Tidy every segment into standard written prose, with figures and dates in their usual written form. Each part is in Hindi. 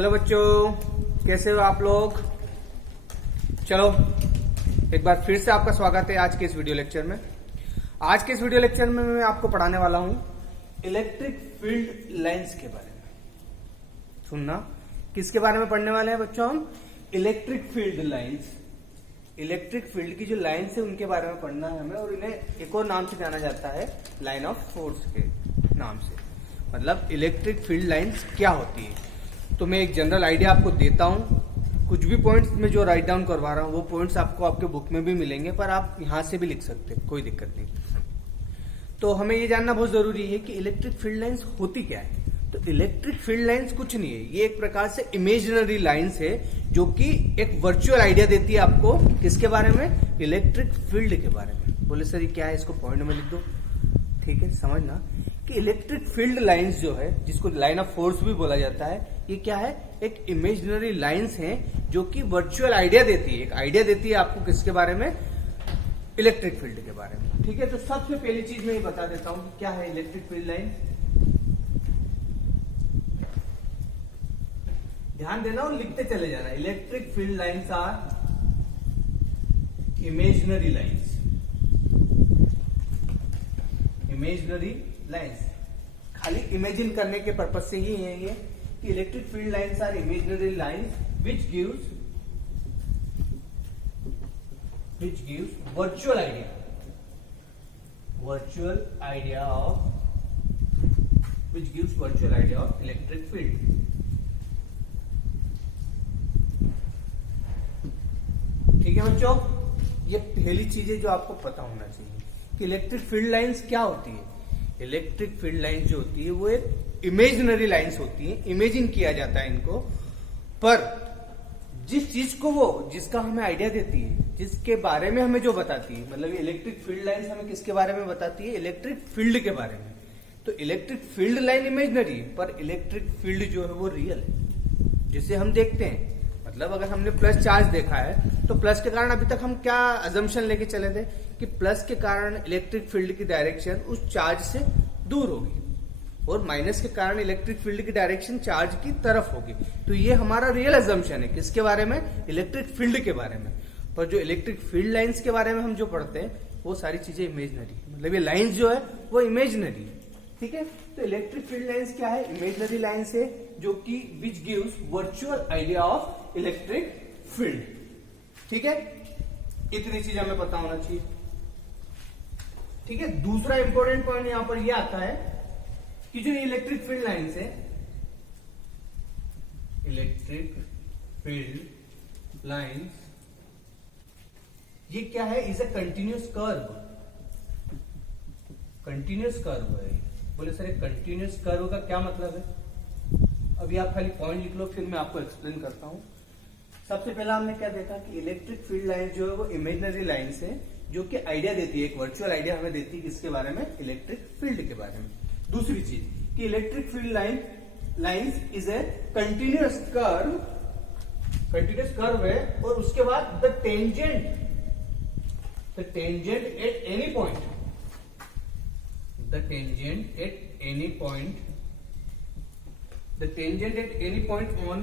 हेलो बच्चों, कैसे हो आप लोग। चलो एक बार फिर से आपका स्वागत है आज के इस वीडियो लेक्चर में। आज के इस वीडियो लेक्चर में मैं आपको पढ़ाने वाला हूं इलेक्ट्रिक फील्ड लाइंस के बारे में। सुनना, किसके बारे में पढ़ने वाले हैं बच्चों हम? Electric field lines. Electric field की जो लाइंस है उनके बारे में पढ़ना है हमें, और इन्हें एक और नाम से जाना जाता है, लाइन ऑफ फोर्स के नाम से। मतलब इलेक्ट्रिक फील्ड लाइंस क्या होती है, तो मैं एक जनरल आइडिया आपको देता हूं। कुछ भी पॉइंट्स में जो राइट डाउन करवा रहा हूं वो पॉइंट्स आपको आपके बुक में भी मिलेंगे, पर आप यहां से भी लिख सकते हैं, कोई दिक्कत नहीं। तो हमें ये जानना बहुत जरूरी है कि इलेक्ट्रिक फील्ड लाइंस होती क्या है। तो इलेक्ट्रिक फील्ड लाइंस कुछ नहीं है, ये एक प्रकार से इमेजिनरी लाइंस है जो कि एक वर्चुअल आइडिया देती है आपको। किसके बारे में? इलेक्ट्रिक फील्ड के बारे में। बोले सर ये क्या है, इसको पॉइंट में लिख दो। ठीक है, समझना कि इलेक्ट्रिक फील्ड लाइंस जो है, जिसको लाइन ऑफ फोर्स भी बोला जाता है, ये क्या है? एक इमेजिनरी लाइंस है जो कि वर्चुअल आइडिया देती है, एक आइडिया देती है आपको। किसके बारे में? इलेक्ट्रिक फील्ड के बारे में। ठीक है, तो सबसे पहली चीज मैं ये बता देता हूं कि क्या है इलेक्ट्रिक फील्ड लाइन। ध्यान देना और लिखते चले जाना। Electric field lines are imaginary lines. Imaginary lines खाली इमेजिन करने के पर्पज से ही है ये कि electric field lines are imaginary lines which gives virtual idea of electric field। ठीक है बच्चों, ये पहली चीज है जो आपको पता होना चाहिए कि इलेक्ट्रिक फील्ड लाइंस क्या होती है। इलेक्ट्रिक फील्ड लाइंस जो होती है वो एक इमेजिनरी लाइंस होती है, इमेजिन किया जाता है इनको। पर जिस चीज को वो, जिसका हमें आइडिया देती है, जिसके बारे में हमें जो बताती है, मतलब इलेक्ट्रिक फील्ड लाइंस हमें किसके बारे में बताती है? इलेक्ट्रिक फील्ड के बारे में। तो इलेक्ट्रिक फील्ड लाइन इमेजिनरी है, पर इलेक्ट्रिक फील्ड जो है वो रियल है, जिसे हम देखते हैं। मतलब अगर हमने प्लस चार्ज देखा है तो प्लस के कारण अभी तक हम क्या अजम्पशन लेके चले थे कि प्लस के कारण इलेक्ट्रिक फील्ड की डायरेक्शन उस चार्ज से दूर होगी, और माइनस के कारण इलेक्ट्रिक फील्ड की डायरेक्शन चार्ज की तरफ होगी। तो ये हमारा रियल अजम्पशन है। किसके बारे में? इलेक्ट्रिक फील्ड के बारे में। पर जो इलेक्ट्रिक फील्ड लाइंस के बारे में हम जो पढ़ते हैं वो सारी चीजें इमेजिनरी, मतलब ये लाइंस जो है वो इमेजिनरी है। ठीक है, तो इलेक्ट्रिक फील्ड लाइंस क्या है? इमेजिनरी लाइंस है जो कि which gives virtual idea of electric field. ठीक है, इतनी चीज हमें पता होना चाहिए। ठीक है, दूसरा इंपॉर्टेंट पॉइंट यहां पर यह आता है कि जो इलेक्ट्रिक फील्ड लाइंस है, इलेक्ट्रिक फील्ड लाइंस ये क्या है? Is a continuous curve. Continuous curve है। बोले सर कंटिन्यूअस कर्व का क्या मतलब है? अभी आप खाली पॉइंट लिख लो, फिर मैं आपको एक्सप्लेन करता हूं। सबसे पहला हमने क्या देखा कि इलेक्ट्रिक फील्ड लाइन जो है वो इमेजिनरी लाइंस है जो कि आइडिया देती है, एक वर्चुअल आइडिया हमें देती है। किसके बारे में? इलेक्ट्रिक फील्ड के बारे में। दूसरी चीज कि electric field lines is a continuous curve है, और उसके बाद the tangent at any point, the tangent at any point on,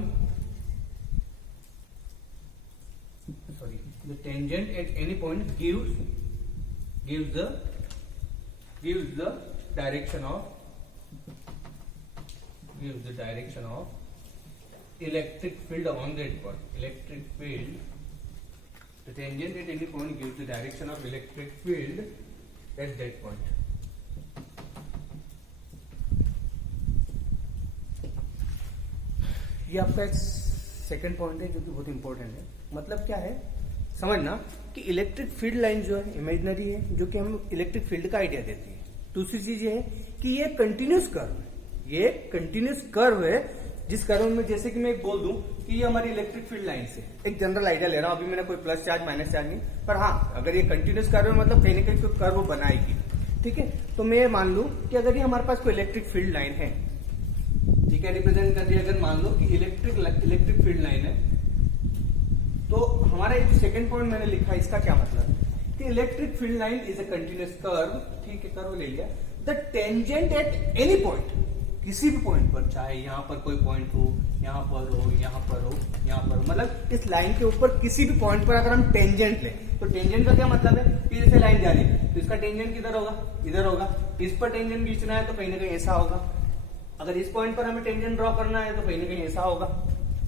sorry, the tangent at any point gives the direction of electric field on that point. Electric field, the tangent at any point gives the direction of electric field at that point. ये आपका एक सेकंड पॉइंट है जो कि बहुत इंपॉर्टेंट है। मतलब क्या है समझना कि इलेक्ट्रिक फील्ड लाइन जो है इमेजिनरी है, जो कि हम इलेक्ट्रिक फील्ड का आइडिया देती है। दूसरी चीज ये है कि ये कंटिन्यूअस कर्व है, ये कंटिन्यूअस कर्व है, जिस कर्व में जैसे कि मैं एक बोल दूं कि ये हमारी इलेक्ट्रिक फील्ड लाइन से एक जनरल आइडिया ले रहा हूं। अभी मैंने कोई प्लस चार्ज माइनस चार्ज नहीं, पर हाँ अगर ये कंटिन्यूअस कर्व है मतलब कहीं ना कहीं कोई कर्व बनाएगी। ठीक है, तो मैं ये मान लू कि अगर ये हमारे पास कोई इलेक्ट्रिक फील्ड लाइन है, ठीक है, रिप्रेजेंट कर दिया। अगर मान लो कि इलेक्ट्रिक फील्ड लाइन है, तो हमारा एक सेकंड पॉइंट मैंने लिखा है, इसका क्या मतलब है कि electric field line is a continuous curve. ठीक है, कर्व ले लिया। The tangent at any point, किसी भी पॉइंट पर, चाहे यहाँ पर कोई पॉइंट हो, यहाँ पर हो, यहाँ पर हो, यहाँ पर हो, मतलब इस लाइन के ऊपर किसी भी पॉइंट पर अगर हम टेंजेंट लें, तो टेंजेंट का क्या मतलब है कि जैसे लाइन जा रही है तो इसका टेंजेंट किधर होगा, इधर होगा। इस पर टेंजेंट खींचना है तो कहीं ना कहीं ऐसा होगा। अगर इस पॉइंट पर हमें टेंजेंट ड्रॉ करना है तो कहीं ना कहीं ऐसा होगा।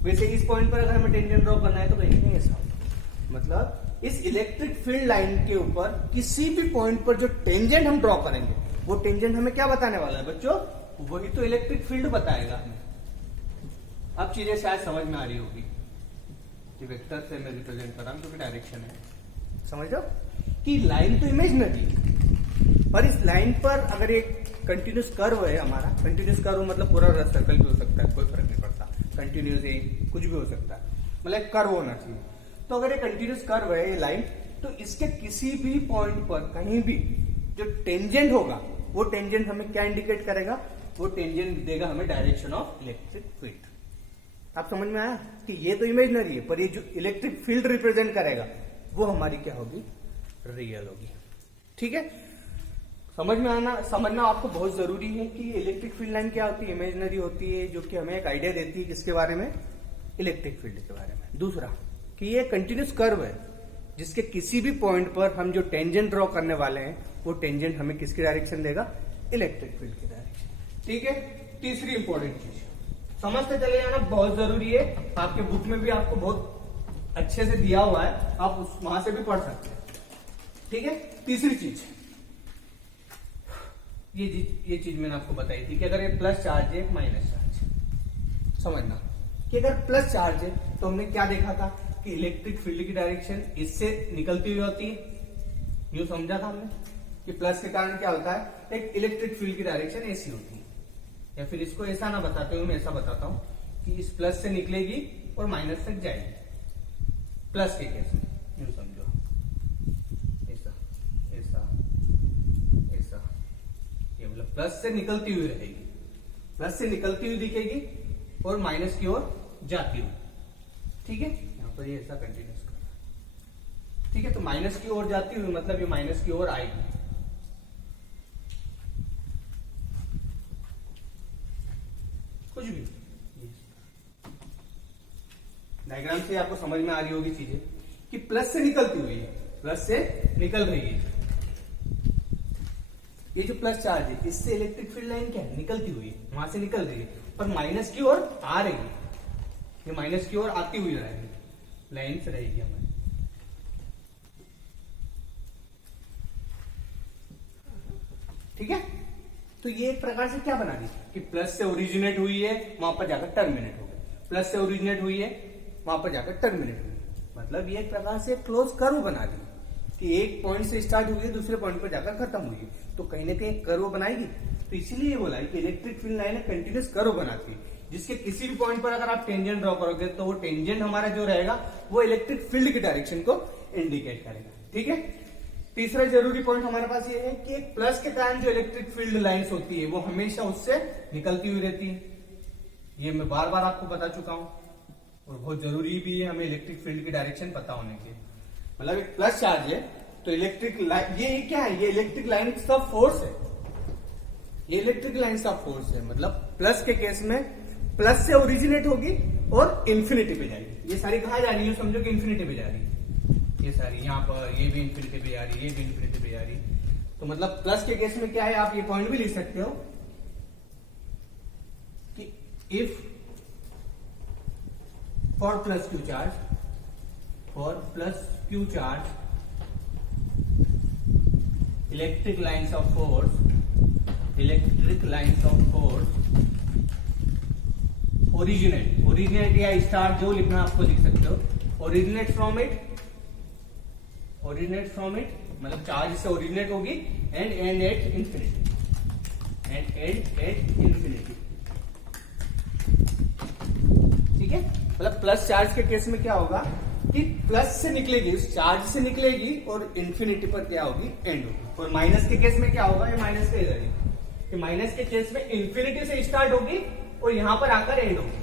वैसे इस पॉइंट पर अगर हमें टेंजेंट ड्रॉ करना है तो कहीं ना कहीं ऐसा होगा। मतलब इस इलेक्ट्रिक फील्ड लाइन के ऊपर किसी भी पॉइंट पर जो टेंजेंट हम ड्रॉ करेंगे, वो टेंजेंट हमें क्या बताने वाला है बच्चों, वही तो इलेक्ट्रिक फील्ड बताएगा हमें। अब चीजें शायद समझ में आ रही होगी कि वेक्टर से मैं रिप्रेजेंट कर रहा हूं क्योंकि डायरेक्शन है, समझ लो कि लाइन तो इमेजिनरी, पर इस लाइन पर अगर एक कंटिन्यूस कर्व है हमारा, कंटिन्यूस कर्व मतलब पूरा सर्कल भी हो सकता है, कोई फर्क नहीं पड़ता, कंटिन्यूस है कुछ भी हो सकता है, मतलब कर्व होना चाहिए। तो अगर ये कंटिन्यूस कर्व है ये लाइन, तो इसके किसी भी पॉइंट पर कहीं भी जो टेंजेंट होगा, वो टेंजेंट हमें क्या इंडिकेट करेगा, वो टेंजेंट देगा हमें डायरेक्शन ऑफ इलेक्ट्रिक फील्ड। आप समझ में आया कि ये तो इमेजिनरी है, पर ये जो इलेक्ट्रिक फील्ड रिप्रेजेंट करेगा वो हमारी क्या होगी, रियल होगी। ठीक है, समझना आपको बहुत जरूरी है कि इलेक्ट्रिक फील्ड लाइन क्या होती है, इमेजिनरी होती है, जो कि हमें एक आइडिया देती है किसके बारे में, इलेक्ट्रिक फील्ड के बारे में। दूसरा कि ये कंटिन्यूस कर्व है जिसके किसी भी पॉइंट पर हम जो टेंजेंट ड्रॉ करने वाले हैं, वो टेंजेंट हमें किसकी डायरेक्शन देगा, इलेक्ट्रिक फील्ड की डायरेक्शन। ठीक है, तीसरी इंपॉर्टेंट चीज समझते चले जाना, बहुत जरूरी है। आपके बुक में भी आपको बहुत अच्छे से दिया हुआ है, आप वहां से भी पढ़ सकते हैं। ठीक है, तीसरी चीज ये चीज मैंने आपको बताई थी कि अगर ये प्लस चार्ज है माइनस चार्ज, समझना कि अगर प्लस चार्ज है तो हमने क्या देखा था कि इलेक्ट्रिक फील्ड की डायरेक्शन इससे निकलती हुई होती है। यूं समझा था हमने कि प्लस के कारण क्या होता है, एक इलेक्ट्रिक फील्ड की डायरेक्शन ऐसी होती है। या फिर इसको ऐसा ना बताते हुए मैं ऐसा बताता हूं कि इस प्लस से निकलेगी और माइनस तक जाएगी। प्लस के केस में यूं समझो, ऐसा ऐसा ऐसा, ये मतलब प्लस से निकलती हुई रहेगी, प्लस से निकलती हुई दिखेगी और माइनस की ओर जाती हुई। ठीक है, यहां पर ये ऐसा कंटिन्यूस कर रहा है। ठीक है, तो माइनस की ओर जाती हुई मतलब ये माइनस की ओर आएगी। कुछ भी डायग्राम से आपको समझ में आ रही होगी चीजें कि प्लस से निकलती हुई है, प्लस से निकल रही है। ये जो प्लस चार्ज है इससे इलेक्ट्रिक फील्ड लाइन क्या है, निकलती हुई है, वहां से निकल रही है, पर माइनस की ओर आ रही है, ये माइनस की ओर आती हुई रहेगी, लाइन से रहेगी हमारी। ठीक है, तो ये एक प्रकार से क्या बना दी कि प्लस से ओरिजिनेट हुई है, वहां पर जाकर टर्मिनेट हो गई, प्लस से ओरिजिनेट हुई है, वहां पर जाकर टर्मिनेट हुई। मतलब ये एक प्रकार से क्लोज कर्व बना दी कि एक पॉइंट से स्टार्ट हुई है, दूसरे पॉइंट पर जाकर खत्म हुई है, तो कहीं ना कहीं कर्व बनाएगी। तो इसीलिए बोला है कि electric field line continuous curve बनाती है, जिसके किसी भी पॉइंट पर अगर आप टेंजेंट ड्रॉ करोगे तो वो टेंजेंट हमारा जो रहेगा वो इलेक्ट्रिक फील्ड की डायरेक्शन को इंडिकेट करेगा। ठीक है, तीसरा जरूरी पॉइंट हमारे पास ये है कि एक प्लस के कारण जो इलेक्ट्रिक फील्ड लाइंस होती है वो हमेशा उससे निकलती हुई रहती है। ये मैं बार बार आपको बता चुका हूं और बहुत जरूरी भी है हमें इलेक्ट्रिक फील्ड की डायरेक्शन पता होने की। मतलब एक प्लस चार्ज है तो इलेक्ट्रिक लाइन, ये क्या है, ये इलेक्ट्रिक लाइन ऑफ फोर्स है, ये इलेक्ट्रिक लाइन ऑफ फोर्स है। मतलब प्लस के केस में प्लस से ओरिजिनेट होगी और इंफिनिटी पे जाएगी। ये सारी कहा जा रही है, समझो कि इंफिनिटी पे जा रही है, ये सारी यहाँ पर ये भी इंफिनिटी पे जा रही है, ये भी इंफिनिटी पे जा रही है। तो मतलब प्लस के केस में क्या है, आप ये पॉइंट भी लिख सकते हो कि if for plus Q charge, for plus Q charge electric lines of force, electric lines of force originate या स्टार्ट जो लिखना आपको लिख सकते हो, ओरिजिनेट फ्रॉम इट मतलब चार्ज से ओरिजिनेट होगी and end at infinity, and end at infinity. ठीक है, मतलब प्लस चार्ज के केस में क्या होगा कि प्लस से निकलेगी, उस चार्ज से निकलेगी और इंफिनिटी पर क्या होगी, एंड होगी। और माइनस के केस में क्या होगा, ये माइनस के इधर है, माइनस के केस में इंफिनिटी से स्टार्ट होगी और यहां पर आकर एंड होगी,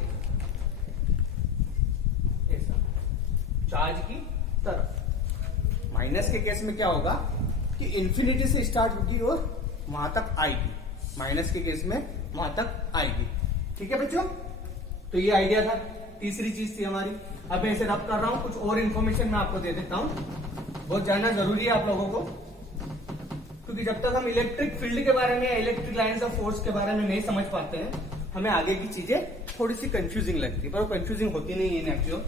ऐसा चार्ज की तरफ। माइनस के केस में क्या होगा कि इंफिनिटी से स्टार्ट होगी और वहां तक आएगी, माइनस के केस में वहां तक आएगी। ठीक है बच्चों, तो ये आइडिया था, तीसरी चीज थी हमारी। अब मैं इसे रब कर रहा हूं, कुछ और इन्फॉर्मेशन मैं आपको दे देता हूं, बहुत जानना जरूरी है आप लोगों को, क्योंकि जब तक हम इलेक्ट्रिक फील्ड के बारे में, इलेक्ट्रिक लाइंस ऑफ फोर्स के बारे में नहीं समझ पाते हैं, हमें आगे की चीजें थोड़ी सी कंफ्यूजिंग लगती है, पर वो कंफ्यूजिंग होती नहीं है एक्चुअल।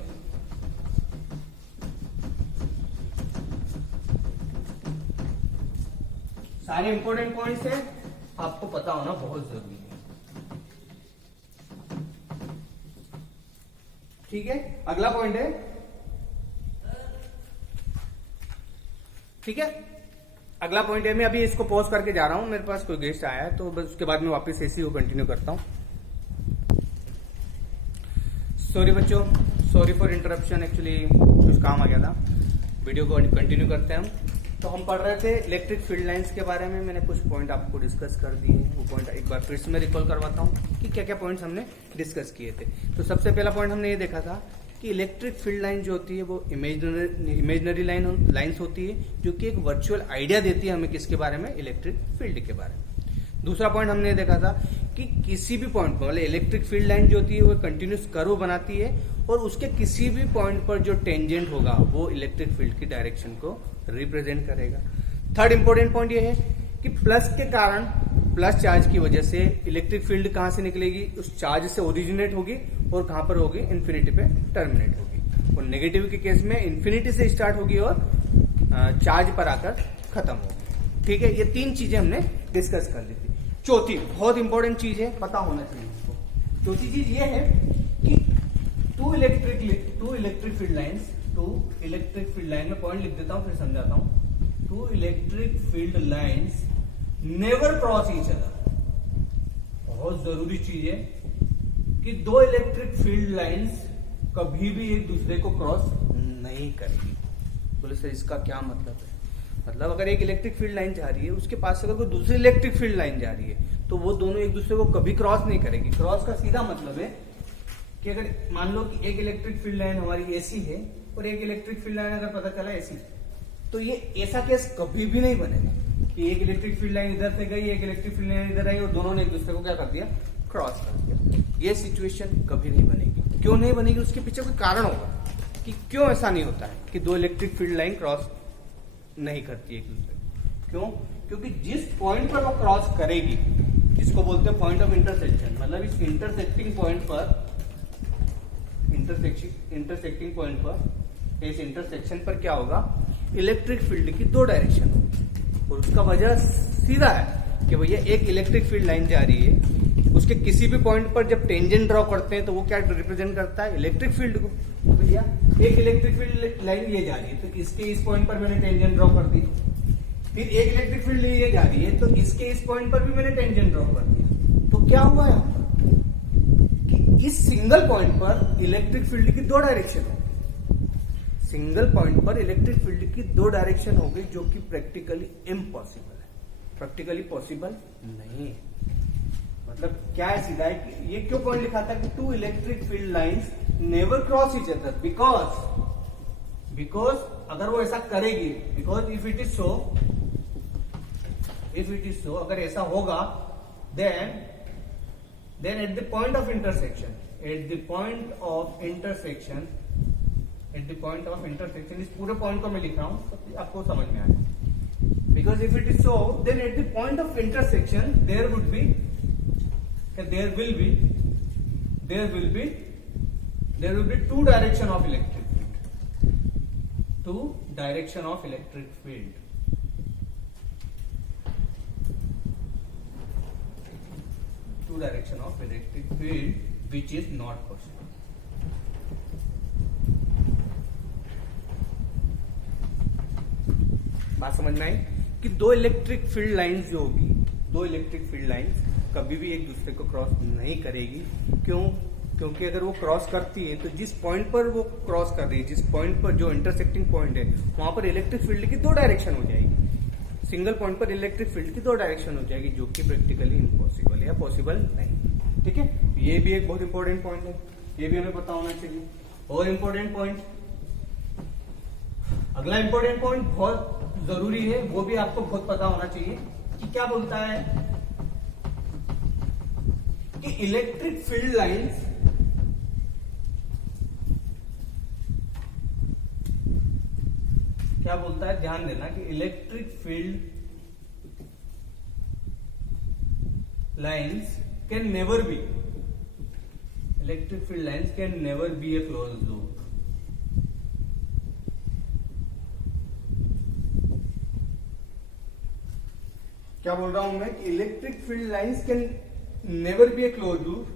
सारे इंपॉर्टेंट पॉइंट्स हैं, आपको पता होना बहुत जरूरी है। ठीक है, अगला पॉइंट है, ठीक है, अगला पॉइंट है, मैं अभी इसको पॉज करके जा रहा हूं, मेरे पास कोई गेस्ट आया है, तो बस उसके बाद में वापस इसी को कंटिन्यू करता हूं। सॉरी बच्चों, सॉरी फॉर इंटरप्शन, एक्चुअली कुछ काम आ गया था। वीडियो को कंटिन्यू करते हैं हम। तो हम पढ़ रहे थे इलेक्ट्रिक फील्ड लाइंस के बारे में, मैंने कुछ पॉइंट आपको डिस्कस कर दिए हैं, वो पॉइंट एक बार फिर से मैं रिकॉल करवाता हूँ कि क्या क्या पॉइंट्स हमने डिस्कस किए थे। तो सबसे पहला पॉइंट हमने ये देखा था कि इलेक्ट्रिक फील्ड लाइन जो होती है वो इमेजिनरी लाइन्स होती है, जो कि एक वर्चुअल आइडिया देती है हमें किसके बारे में, इलेक्ट्रिक फील्ड के बारे में। दूसरा पॉइंट हमने देखा था कि किसी भी पॉइंट पर, मतलब इलेक्ट्रिक फील्ड लाइन जो होती है वो कंटिन्यूस कर्व बनाती है, और उसके किसी भी पॉइंट पर जो टेंजेंट होगा वो इलेक्ट्रिक फील्ड की डायरेक्शन को रिप्रेजेंट करेगा। थर्ड इंपॉर्टेंट पॉइंट ये है कि प्लस के कारण, प्लस चार्ज की वजह से इलेक्ट्रिक फील्ड कहां से निकलेगी, उस चार्ज से ओरिजिनेट होगी और कहां पर होगी, इन्फिनिटी पे टर्मिनेट होगी। और नेगेटिव के केस में इन्फिनिटी से स्टार्ट होगी और चार्ज पर आकर खत्म होगी। ठीक है, ये तीन चीजें हमने डिस्कस कर ली थी। चौथी बहुत इंपॉर्टेंट चीज है, पता होना चाहिए इसको। चौथी चीज ये है कि two electric field lines, two electric field line में पॉइंट लिख देता हूं फिर समझाता हूं। Two electric field lines never cross each other. बहुत जरूरी चीज है कि दो इलेक्ट्रिक फील्ड लाइंस कभी भी एक दूसरे को क्रॉस नहीं करेगी। बोले सर इसका क्या मतलब है? मतलब अगर एक इलेक्ट्रिक फील्ड लाइन जा रही है, उसके पास अगर कोई दूसरी इलेक्ट्रिक फील्ड लाइन जा रही है, तो वो दोनों एक दूसरे को कभी क्रॉस नहीं करेगी। क्रॉस का सीधा मतलब है कि अगर मान लो कि एक इलेक्ट्रिक फील्ड लाइन हमारी एसी है और एक इलेक्ट्रिक फील्ड लाइन अगर पता चला एसी, तो ये ऐसा केस कभी भी नहीं बनेगा कि एक इलेक्ट्रिक फील्ड लाइन इधर से गई, एक इलेक्ट्रिक फील्ड लाइन इधर आई और दोनों ने एक दूसरे को क्या कर दिया, क्रॉस कर दिया। ये सिचुएशन कभी नहीं बनेगी। क्यों नहीं बनेगी? उसके पीछे कोई कारण होगा कि क्यों ऐसा नहीं होता है कि दो इलेक्ट्रिक फील्ड लाइन क्रॉस नहीं करती एक दूसरे को। क्यों? क्योंकि जिस पॉइंट पर वो क्रॉस करेगी, जिसको बोलते हैं पॉइंट ऑफ इंटरसेक्शन, मतलब इस इंटरसेक्टिंग पॉइंट पर, इंटरसेक्टिंग पॉइंट पर, इस इंटरसेक्शन पर क्या होगा, इलेक्ट्रिक फील्ड की दो डायरेक्शन होगी। और उसका वजह सीधा है कि भैया एक इलेक्ट्रिक फील्ड लाइन जा रही है, उसके किसी भी पॉइंट पर जब टेंजेंट ड्रॉ करते हैं तो वो क्या रिप्रेजेंट करता है, इलेक्ट्रिक फील्ड को। भैया एक इलेक्ट्रिक फील्ड लाइन ये जा रही है तो इसके इस पॉइंट पर मैंने टेंजेंट ड्रॉ कर दी, फिर एक इलेक्ट्रिक फील्ड ये जा रही है तो इसके इस पॉइंट पर भी मैंने टेंजेंट ड्रॉ कर दिया। तो क्या हुआ यहां पर कि इस सिंगल पॉइंट पर इलेक्ट्रिक फील्ड की दो डायरेक्शन हो, सिंगल पॉइंट पर इलेक्ट्रिक फील्ड की दो डायरेक्शन हो गई, जो कि प्रैक्टिकली इम्पॉसिबल है, प्रैक्टिकली पॉसिबल नहीं है। मतलब क्या है, सीधा है कि ये क्यों पॉइंट लिखा था कि two electric field lines never cross each other, because अगर वो ऐसा करेगी, because if it is so, अगर ऐसा होगा, then at the point of intersection, इस पूरे पॉइंट को मैं लिख रहा हूं तो आपको समझ में आएगा। Because if it is so, then at the point of intersection there will be two direction of electric field. Two direction of electric field. Two direction of electric field, which is not possible. बात समझ में आई कि दो इलेक्ट्रिक फील्ड लाइंस जो होगी, दो इलेक्ट्रिक फील्ड लाइंस कभी भी एक दूसरे को क्रॉस नहीं करेगी। क्यों? क्योंकि अगर वो क्रॉस करती है तो जिस पॉइंट पर वो क्रॉस कर रही है, जिस पॉइंट पर जो इंटरसेक्टिंग पॉइंट है, वहां पर इलेक्ट्रिक फील्ड की दो डायरेक्शन हो जाएगी। सिंगल पॉइंट पर इलेक्ट्रिक फील्ड की दो डायरेक्शन हो जाएगी, जो कि प्रैक्टिकली इम्पॉसिबल या पॉसिबल नहीं। ठीक है, ये भी एक बहुत इंपॉर्टेंट पॉइंट है, ये भी हमें पता होना चाहिए। और इंपॉर्टेंट पॉइंट, अगला इंपॉर्टेंट पॉइंट बहुत जरूरी है, वो भी आपको बहुत पता होना चाहिए कि क्या बोलता है कि इलेक्ट्रिक फील्ड लाइंस क्या बोलता है, ध्यान देना कि electric field lines can never B, electric field lines can never be a close loop. क्या बोल रहा हूं मैं कि electric field lines can never be a close loop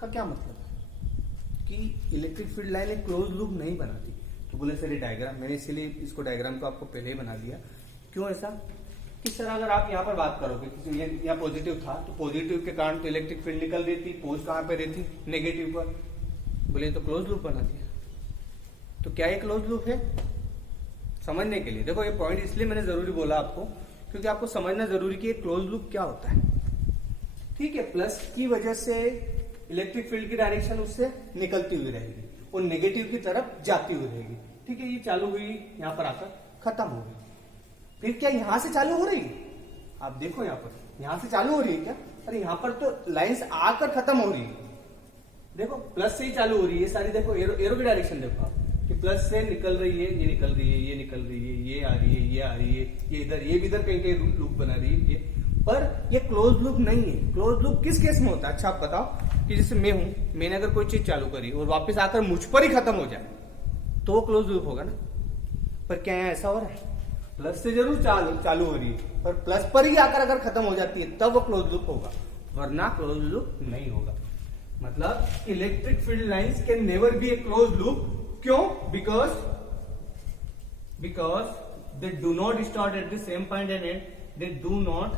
का क्या मतलब है कि इलेक्ट्रिक फील्ड लाइन एक क्लोज लूप नहीं बनाती। तो बोले सर ये डायग्राम, मैंने इसीलिए इसको डायग्राम को आपको पहले ही बना दिया। क्यों ऐसा कि सर अगर आप यहाँ पर बात करोगे कि ये यहाँ पॉजिटिव था तो पॉजिटिव के कारण तो इलेक्ट्रिक फील्ड निकल रही थी, पोज कहाँ पे रहती, नेगेटिव पर। बोले तो क्लोज लूप बना दिया। तो क्या ये क्लोज लूप है? समझने के लिए देखो, ये पॉइंट इसलिए मैंने जरूरी बोला आपको क्योंकि आपको समझना जरूरी कि क्लोज लूप क्या होता है। ठीक है, प्लस की वजह से इलेक्ट्रिक फील्ड की डायरेक्शन उससे निकलती हुई रहेगी और नेगेटिव की तरफ जाती हुई रहेगी। ठीक है, ये चालू हुई यहां पर आकर खत्म हो गई। फिर क्या यहां से चालू हो रही है? आप देखो यहां पर, यहां से चालू हो रही है क्या? अरे यहां पर तो लाइंस आकर खत्म हो रही है। देखो प्लस से ही चालू हो रही है सारी। देखो एरो की डायरेक्शन देखो आप कि प्लस से निकल रही है, ये निकल रही है, ये निकल रही है, ये आ रही है, ये आ रही है, ये इधर, ये भी इधर कहीं कहीं लूप बना रही है ये। पर ये क्लोज लूप नहीं है। क्लोज लूप किस केस में होता है? अच्छा आप बताओ कि जैसे मैं हूं, मैंने अगर कोई चीज चालू करी और वापस आकर मुझ पर ही खत्म हो जाए तो वो क्लोज लूप होगा ना। पर क्या यहाँ ऐसा हो रहा है? प्लस से जरूर चालू हो रही है पर प्लस पर ही आकर अगर खत्म हो जाती है तब वो क्लोज लूप होगा, वरना क्लोज लूप नहीं होगा। मतलब electric field lines can never be a close loop. क्यों? Because they do not start at the same point and end, they do not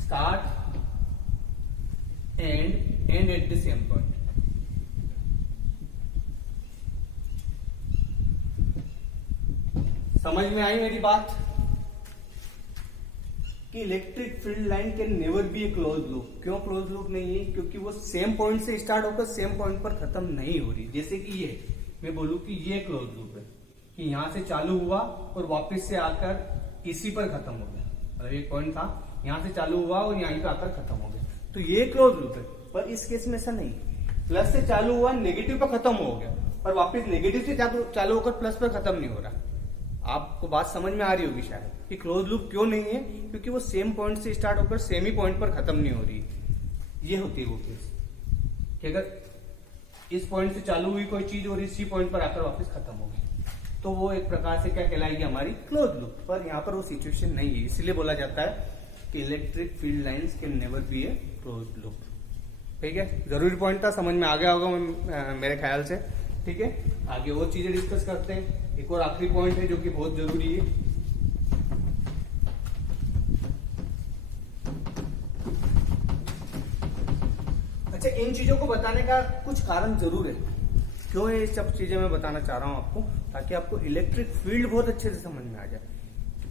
start and end at the same point. समझ में आई मेरी बात कि electric field line can never be a close loop. क्यों क्लोज लूप नहीं है? क्योंकि वो सेम पॉइंट से स्टार्ट होकर सेम पॉइंट पर खत्म नहीं हो रही। जैसे कि ये मैं बोलूं कि ये क्लोज लूप है कि यहां से चालू हुआ और वापस से आकर इसी पर खत्म हो गया। मतलब एक पॉइंट था, यहां से चालू हुआ और यहीं पे आकर खत्म हो गया, तो ये क्लोज लूप है। पर इस केस में ऐसा नहीं, प्लस से चालू हुआ, नेगेटिव पर खत्म हो गया और वापस नेगेटिव से चालू होकर प्लस पर खत्म नहीं हो रहा। आपको बात समझ में आ रही होगी शायद कि क्लोज लूप क्यों नहीं है? क्योंकि वो सेम पॉइंट से स्टार्ट होकर सेम ही पॉइंट पर खत्म नहीं हो रही। ये होती है वो केस कि अगर इस पॉइंट से चालू हुई कोई चीज और इसी पॉइंट पर आकर वापस खत्म हो गई तो वो एक प्रकार से क्या कहलाएगी? हमारी क्लोज लूप। पर यहाँ पर वो सिचुएशन नहीं है, इसलिए बोला जाता है कि electric field lines can never be a close loop. ठीक है, जरूरी पॉइंट था, समझ में आ गया होगा मेरे ख्याल से। ठीक है, आगे और चीजें डिस्कस करते हैं। एक और आखिरी पॉइंट है जो कि बहुत जरूरी है। अच्छा, इन चीजों को बताने का कुछ कारण जरूर है। क्यों ये सब चीजें मैं बताना चाह रहा हूं आपको? ताकि आपको इलेक्ट्रिक फील्ड बहुत अच्छे से समझ में आ जाए।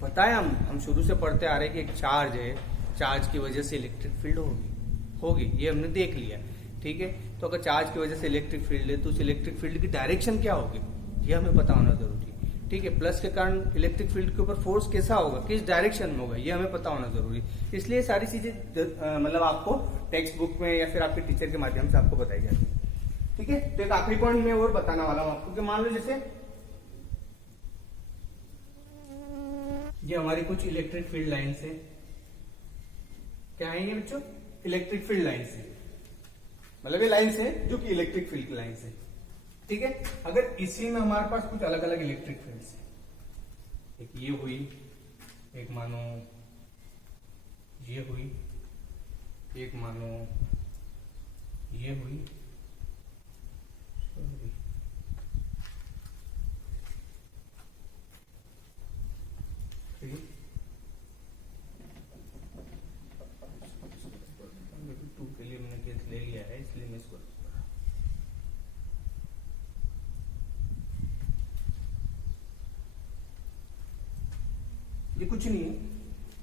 पता है हम शुरू से पढ़ते आ रहे हैं कि एक चार्ज है, चार्ज की वजह से इलेक्ट्रिक फील्ड होगी, ये हमने देख लिया। ठीक है, तो अगर चार्ज की वजह से इलेक्ट्रिक फील्ड है तो उस इलेक्ट्रिक फील्ड की डायरेक्शन क्या होगी ये हमें पता होना जरूरी है। ठीक है, प्लस के कारण इलेक्ट्रिक फील्ड के ऊपर फोर्स कैसा होगा, किस डायरेक्शन में होगा, ये हमें पता होना जरूरी है। इसलिए सारी चीजें मतलब आपको टेक्स्ट बुक में या फिर आपके टीचर के माध्यम से आपको बताई जाती है। ठीक है, तो एक आखिरी पॉइंट मैं और बताने वाला हूं आपको कि मान लो जैसे ये हमारी कुछ इलेक्ट्रिक फील्ड लाइन्स है। क्या है ये बच्चों? इलेक्ट्रिक फील्ड लाइन्स है। मतलब ये लाइन्स है जो कि इलेक्ट्रिक फील्ड की लाइन्स है। ठीक है, अगर इसी में हमारे पास कुछ अलग अलग इलेक्ट्रिक फील्ड्स है, एक ये हुई, एक मानो ये हुई, एक मानो ये हुई, टू के लिए मैंने केस ले लिया है इसलिए मैं इसको ये कुछ नहीं है,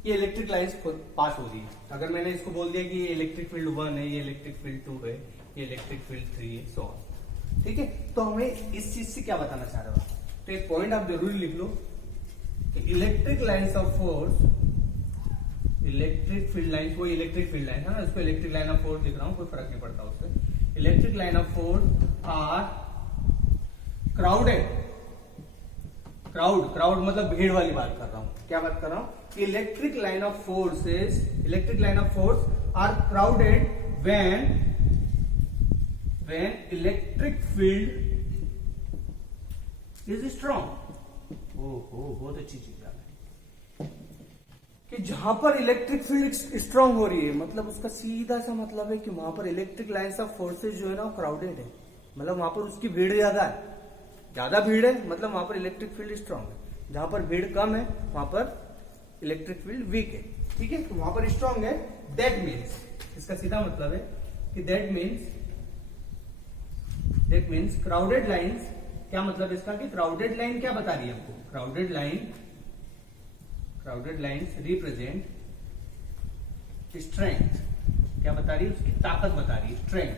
ये इलेक्ट्रिक लाइंस पास हो रही है। अगर मैंने इसको बोल दिया कि ये इलेक्ट्रिक फील्ड 1 है, ये इलेक्ट्रिक फील्ड 2 है, ये इलेक्ट्रिक फील्ड 3 है, सो ऑन। ठीक है, तो हमें इस चीज से क्या बताना चाह रहे हो? तो एक पॉइंट आप जरूरी लिख लो कि electric lines of force, electric field lines, वो इलेक्ट्रिक फील्ड लाइन है ना, इसको इलेक्ट्रिक लाइन ऑफ फोर्स लिख रहा हूं, कोई फर्क नहीं पड़ता उससे। Electric line of force are crowded, crowded मतलब भीड़ वाली बात कर रहा हूं, क्या बात कर रहा हूं, electric line of forces, electric line of force are crowded when electric field is strong. ओहो, बहुत अच्छी चीज है कि जहां पर इलेक्ट्रिक फील्ड स्ट्रांग हो रही है, मतलब उसका सीधा सा मतलब है कि वहां पर इलेक्ट्रिक लाइंस ऑफ फोर्सेस जो है ना, क्राउडेड है, मतलब वहां पर उसकी भीड़ ज्यादा है, ज्यादा भीड़ है, मतलब वहां पर इलेक्ट्रिक फील्ड स्ट्रांग है। जहां पर भीड़ कम है वहां पर इलेक्ट्रिक फील्ड वीक है, ठीक है, तो वहां पर स्ट्रांग है। दैट मीन्स, इसका सीधा मतलब है कि दैट मीन्स क्राउडेड लाइंस, क्या मतलब इसका कि क्राउडेड लाइन क्या बता रही है हमको, क्राउडेड लाइंस रिप्रेजेंट स्ट्रेंथ, क्या बता रही है, उसकी ताकत बता रही है, स्ट्रेंथ।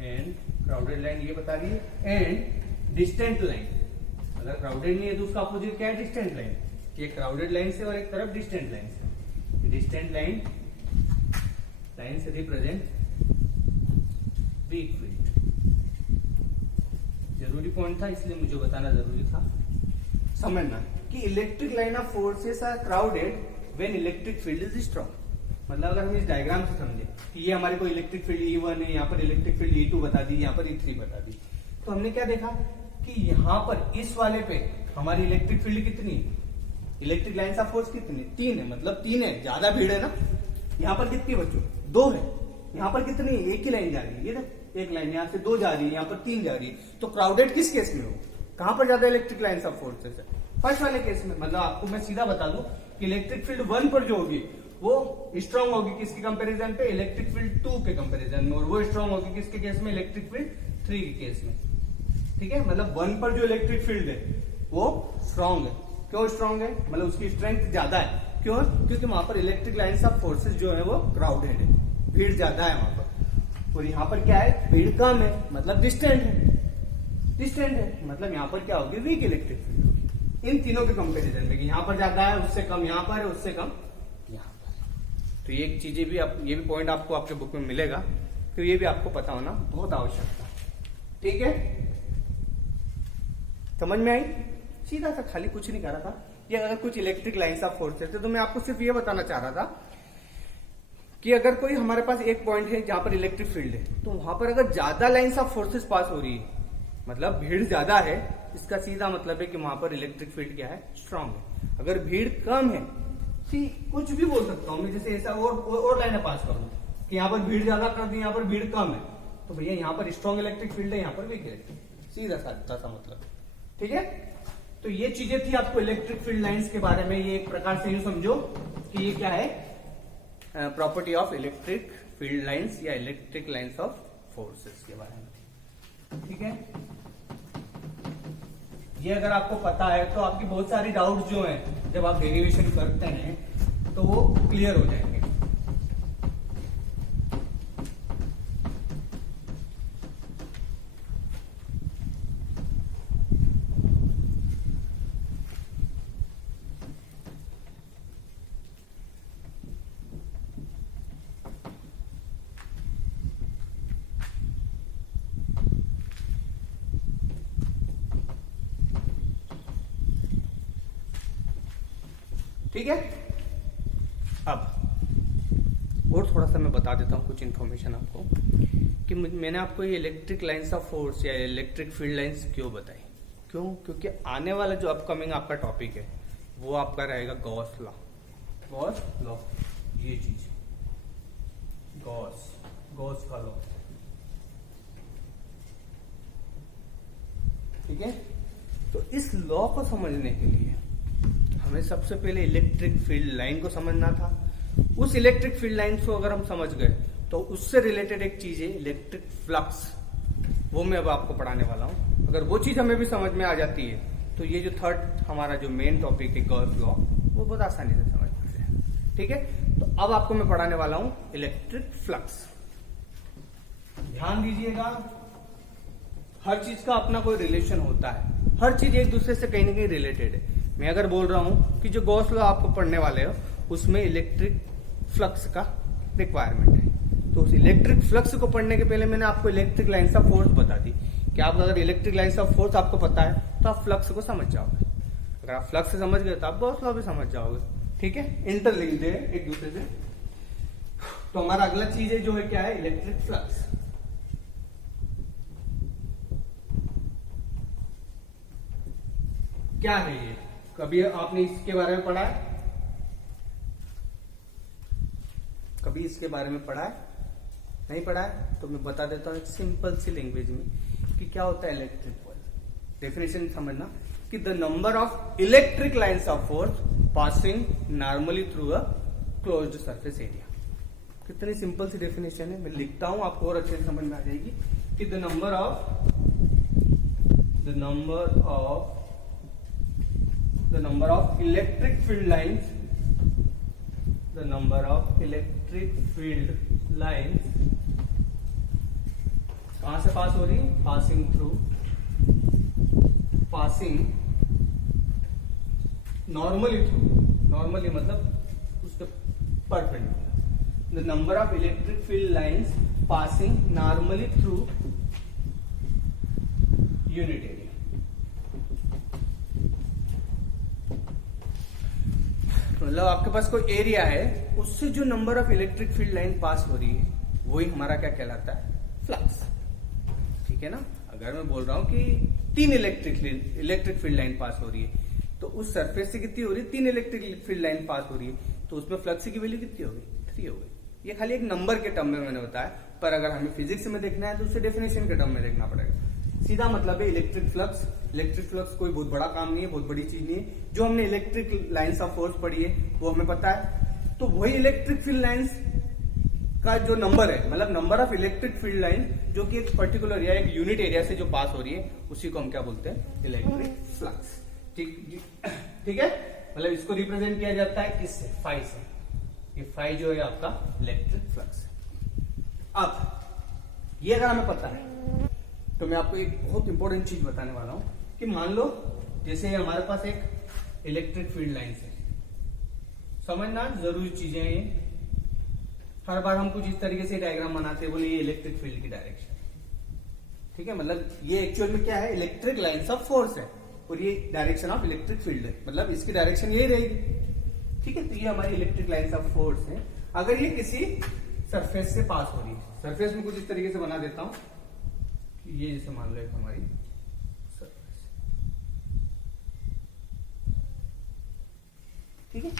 एंड क्राउडेड लाइन ये बता रही है, एंड डिस्टेंट लाइन, अगर क्राउडेड नहीं है तो उसका अपोजिट क्या है, डिस्टेंट लाइन। ये क्राउडेड लाइन से और एक तरफ डिस्टेंट लाइन से, distant lines represent weak field. जरूरी पॉइंट था, इसलिए मुझे बताना जरूरी था, समझना कि electric line of forces are crowded when electric field is strong. मतलब अगर हम इस डायग्राम से समझे कि ये हमारे को इलेक्ट्रिक फील्ड E1 है, यहाँ पर इलेक्ट्रिक फील्ड E2 बता दी, यहाँ पर E3 बता दी, तो हमने क्या देखा कि यहाँ पर इस वाले पे हमारी इलेक्ट्रिक फील्ड कितनी है, इलेक्ट्रिक लाइंस ऑफ फोर्स कितनी, 3 है, मतलब 3 है, ज्यादा भीड़ है ना। यहाँ पर कितनी बच्चों, 2 है, यहाँ पर कितनी, एक ही लाइन जा रही है, ये ना एक लाइन, यहाँ से 2 जा रही है, यहाँ पर 3 जा रही है, तो क्राउडेड किस केस में हो, कहां पर ज्यादा इलेक्ट्रिक लाइंस ऑफ फोर्सेस है, फर्स्ट वाले केस में। मतलब आपको मैं सीधा बता दूं कि इलेक्ट्रिक फील्ड 1 पर जो होगी वो स्ट्रांग होगी किसके कंपैरिजन पे, इलेक्ट्रिक फील्ड 2 के कंपैरिजन में, और वो स्ट्रांग होगी किसके केस में, इलेक्ट्रिक फील्ड 3 के केस में, ठीक है। मतलब 1 पर जो इलेक्ट्रिक फील्ड है वो स्ट्रांग है, क्यों स्ट्रांग है, मतलब उसकी स्ट्रेंथ ज्यादा है, क्यों, क्योंकि वहां पर इलेक्ट्रिक लाइंस ऑफ फोर्सेस जो है वो क्राउडेड है, भीड़ ज्यादा है वहां पर, और यहाँ पर क्या है, भीड़ कम है, मतलब डिस्टेंट है, मतलब यहाँ पर क्या होगी, वीक इलेक्ट्रिक फील्ड होगी इन तीनों के कंपैरिजन में, यहाँ पर ज्यादा है, उससे कम यहाँ पर है, उससे कम यहाँ पर। तो ये चीजें भी ये भी पॉइंट आपको आपके बुक में मिलेगा, तो ये भी आपको पता होना बहुत आवश्यक था, ठीक है, समझ में आई। सीधा सा, खाली कुछ नहीं कर रहा था, ये अगर कुछ इलेक्ट्रिक लाइंस ऑफ फोर्सेस थे तो मैं आपको सिर्फ ये बताना चाह रहा था कि अगर कोई हमारे पास एक पॉइंट है जहां पर इलेक्ट्रिक फील्ड है, तो वहां पर अगर ज्यादा लाइंस ऑफ फोर्सेस पास हो रही है, मतलब भीड़ ज्यादा है, इसका सीधा मतलब है कि वहां पर इलेक्ट्रिक फील्ड क्या है, स्ट्रांग है। अगर भीड़ कम है, कुछ भी बोल सकता हूं मैं, जैसे ऐसा और लाइनें पास करूं कि यहाँ पर भीड़ ज्यादा कर दी, यहाँ पर भीड़ कम है, तो भैया यहाँ पर स्ट्रांग इलेक्ट्रिक फील्ड है, यहाँ पर वीक इलेक्ट्रिक, सीधा सा मतलब, ठीक है। तो ये चीजें थी आपको इलेक्ट्रिक फील्ड लाइंस के बारे में, ये एक प्रकार से यूं समझो कि ये क्या है, property of electric field lines या इलेक्ट्रिक लाइंस ऑफ फोर्सेस के बारे में, ठीक है। ये अगर आपको पता है तो आपकी बहुत सारी डाउट्स जो हैं जब आप डेरिवेशन करते हैं तो वो क्लियर हो जाएंगे। ठीक है, अब और थोड़ा सा मैं बता देता हूँ कुछ इन्फॉर्मेशन आपको कि मैंने आपको ये इलेक्ट्रिक लाइंस ऑफ फोर्स या इलेक्ट्रिक फील्ड लाइंस क्यों बताई, क्यों, क्योंकि आने वाला जो अपकमिंग आपका टॉपिक है वो आपका रहेगा गॉस लॉ, ये चीज गॉस का लॉ, ठीक है। तो इस लॉ को समझने के लिए हमें सबसे पहले इलेक्ट्रिक फील्ड लाइन को समझना था। उस इलेक्ट्रिक फील्ड लाइन को अगर हम समझ गए तो उससे रिलेटेड एक चीज है इलेक्ट्रिक फ्लक्स, वो मैं अब आपको पढ़ाने वाला हूं। अगर वो चीज हमें भी समझ में आ जाती है तो ये जो थर्ड हमारा जो मेन टॉपिक है गॉस लॉ, वो बहुत आसानी से समझ सकते हैं, ठीक है। तो अब आपको मैं पढ़ाने वाला हूं इलेक्ट्रिक फ्लक्स। ध्यान दीजिएगा, हर चीज का अपना कोई रिलेशन होता है, हर चीज एक दूसरे से कहीं ना कहीं रिलेटेड है। मैं अगर बोल रहा हूं कि जो गॉस लॉ आपको पढ़ने वाले हो उसमें इलेक्ट्रिक फ्लक्स का रिक्वायरमेंट है, तो उस इलेक्ट्रिक फ्लक्स को पढ़ने के पहले मैंने आपको इलेक्ट्रिक लाइन्स ऑफ फोर्स बता दी कि आप अगर इलेक्ट्रिक लाइन्स ऑफ फोर्स आपको पता है तो आप फ्लक्स को समझ जाओगे। अगर आप फ्लक्स समझ गए तो आप गॉस लॉ भी समझ जाओगे। ठीक है, इंटरलिंक्ड है एक दूसरे से। तो हमारा अगला चीज है जो है क्या है, इलेक्ट्रिक फ्लक्स। क्या है ये? कभी आपने इसके बारे में पढ़ा है? कभी इसके बारे में पढ़ा है? नहीं पढ़ा है तो मैं बता देता हूं एक सिंपल सी लैंग्वेज में कि क्या होता है इलेक्ट्रिक फोर्स। डेफिनेशन समझना कि the number of electric lines of force passing normally through a closed surface area. कितनी सिंपल सी डेफिनेशन है, मैं लिखता हूं आपको और अच्छे से समझ में आ जाएगी कि the number of electric field lines, the number of electric field lines कहां से पास हो रही है, passing normally through, normally मतलब उसके perpendicular, the number of electric field lines passing normally through unit area। मतलब आपके पास कोई एरिया है, उससे जो number of electric field line pass हो रही है वही हमारा क्या कहलाता है, फ्लक्स। ठीक है ना। अगर मैं बोल रहा हूं कि 3 इलेक्ट्रिक फील्ड लाइन पास हो रही है तो उस सरफेस से कितनी हो रही है, 3 इलेक्ट्रिक फील्ड लाइन पास हो रही है, तो उसमें फ्लक्स की वैल्यू कितनी होगी, 3 हो गई। ये खाली एक नंबर के टर्म में मैंने बताया, पर अगर हमें फिजिक्स में देखना है तो उसे डेफिनेशन के टर्म में देखना पड़ेगा। सीधा मतलब है इलेक्ट्रिक फ्लक्स। इलेक्ट्रिक फ्लक्स कोई बहुत बड़ा काम नहीं है, बहुत बड़ी चीज नहीं है। जो हमने इलेक्ट्रिक लाइंस ऑफ फोर्स पढ़ी है वो हमें पता है, तो वही इलेक्ट्रिक फील्ड लाइंस का जो नंबर है, मतलब number of electric field line जो कि एक पर्टिकुलर या एक यूनिट एरिया से जो पास हो रही है उसी को हम क्या बोलते हैं, इलेक्ट्रिक फ्लक्स। ठीक है, मतलब इसको रिप्रेजेंट किया जाता है किससे, फाई से। ये फाई जो है आपका इलेक्ट्रिक फ्लक्स है। अब ये अगर हमें पता है तो मैं आपको एक बहुत इंपॉर्टेंट चीज बताने वाला हूं कि मान लो जैसे हमारे पास एक इलेक्ट्रिक फील्ड लाइन है, समझना जरूरी चीजें हैं ये। हर बार हम कुछ इस तरीके से डायग्राम बनाते हैं, बोले ये इलेक्ट्रिक फील्ड की डायरेक्शन। ठीक है, मतलब ये एक्चुअल में क्या है, इलेक्ट्रिक लाइन्स ऑफ फोर्स है और ये डायरेक्शन ऑफ इलेक्ट्रिक फील्ड है, मतलब इसकी डायरेक्शन यही रहेगी। ठीक है, तो ये हमारी इलेक्ट्रिक लाइन्स ऑफ फोर्स है। अगर ये किसी सरफेस से पास हो रही है, सरफेस में कुछ इस तरीके से बना देता हूं, ये जैसे मान लो एक हमारी सरफेस, ठीक है,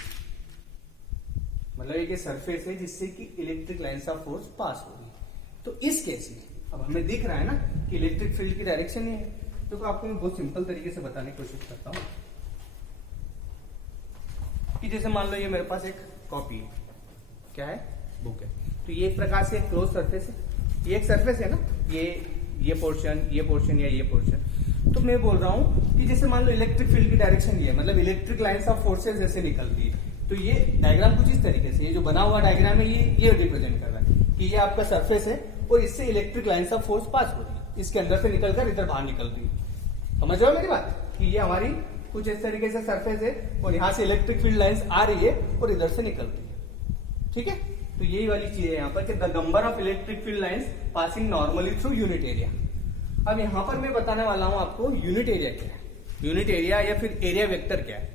मतलब एक सरफेस है जिससे कि electric lines of force pass हो रही है। तो इस केस में अब हमें दिख रहा है ना कि इलेक्ट्रिक फील्ड की डायरेक्शन ये है, तो आपको मैं बहुत सिंपल तरीके से बताने की कोशिश करता हूं कि जैसे मान लो ये मेरे पास एक कॉपी है, क्या है, बुक है, तो ये एक प्रकार से एक क्लोज सरफेस है। ये एक सरफेस है ना, ये पोर्शन या ये पोर्शन। तो मैं बोल रहा हूं कि जैसे मान लो इलेक्ट्रिक फील्ड की डायरेक्शन ये है, मतलब इलेक्ट्रिक लाइन्स ऑफ फोर्सेस जैसे निकलती है, तो ये डायग्राम कुछ इस तरीके से, ये जो बना हुआ डायग्राम है ये रिप्रेजेंट कर रहा है कि ये आपका सरफेस है और इससे electric lines of force pass हो रही है, इसके अंदर से निकलकर इधर बाहर निकल रही है। समझ रहे हो मेरी बात, कि ये हमारी कुछ इस तरीके से सरफेस है और यहां से इलेक्ट्रिक फील्ड लाइन्स आ रही है और इधर से निकल रही है। ठीक है, तो यही वाली चीज है यहाँ पर कि the number of electric field lines passing normally through unit area. अब यहां पर मैं बताने वाला हूं आपको यूनिट एरिया क्या है। यूनिट एरिया या फिर एरिया वेक्टर क्या है,